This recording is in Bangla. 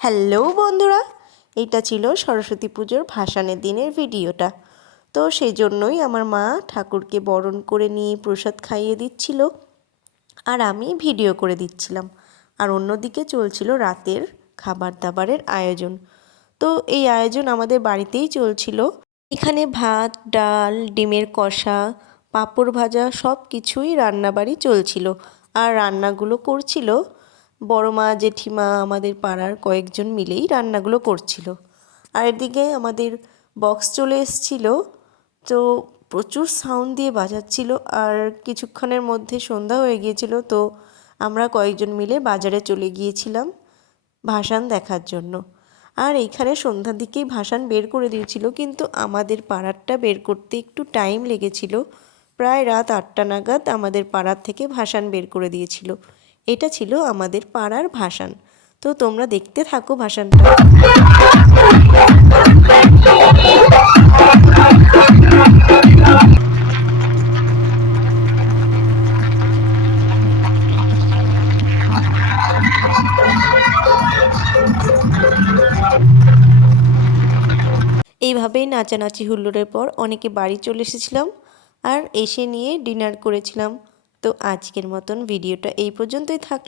হ্যালো বন্ধুরা, এইটা ছিল সরস্বতী পুজোর ভাসানের দিনের ভিডিওটা। তো সেই জন্যই আমার মা ঠাকুরকে বরণ করে নিয়ে প্রসাদ খাইয়ে দিচ্ছিল আর আমি ভিডিও করে দিচ্ছিলাম। আর অন্যদিকে চলছিল রাতের খাবার দাবারের আয়োজন। তো এই আয়োজন আমাদের বাড়িতেই চলছিল। এখানে ভাত, ডাল, ডিমের কষা, পাঁপড় ভাজা সব কিছুই রান্নাবাড়ি চলছিল। আর রান্নাগুলো করছিল বড় মা, জেঠিমা, আমাদের পাড়ার কয়েকজন মিলেই রান্নাগুলো করছিল। আর এদিকে আমাদের বক্স চলে এসেছিল, তো প্রচুর সাউন্ড দিয়ে বাজাচ্ছিল। আর কিছুক্ষণের মধ্যে সন্ধ্যা হয়ে গিয়েছিল, তো আমরা কয়েকজন মিলে বাজারে চলে গিয়েছিলাম ভাসান দেখার জন্য। আর এইখানে সন্ধ্যার দিকেই ভাসান বের করে দিয়েছিল, কিন্তু আমাদের পাড়ারটা বের করতে একটু টাইম লেগেছিল। প্রায় রাত 8টা নাগাদ আমাদের পাড়ার থেকে ভাসান বের করে দিয়েছিল। এটা ছিল আমাদের পাড়ার ভাসান। তো তোমরা দেখতে থাকো ভাসানটা। এইভাবেই নাচানাচি হুল্লোড়ের পর অনেকে বাড়ি চলে এসেছিলাম আর এসে নিয়ে ডিনার করেছিলাম। তো আজকের মতন ভিডিওটা এই পর্যন্তই থাকলো।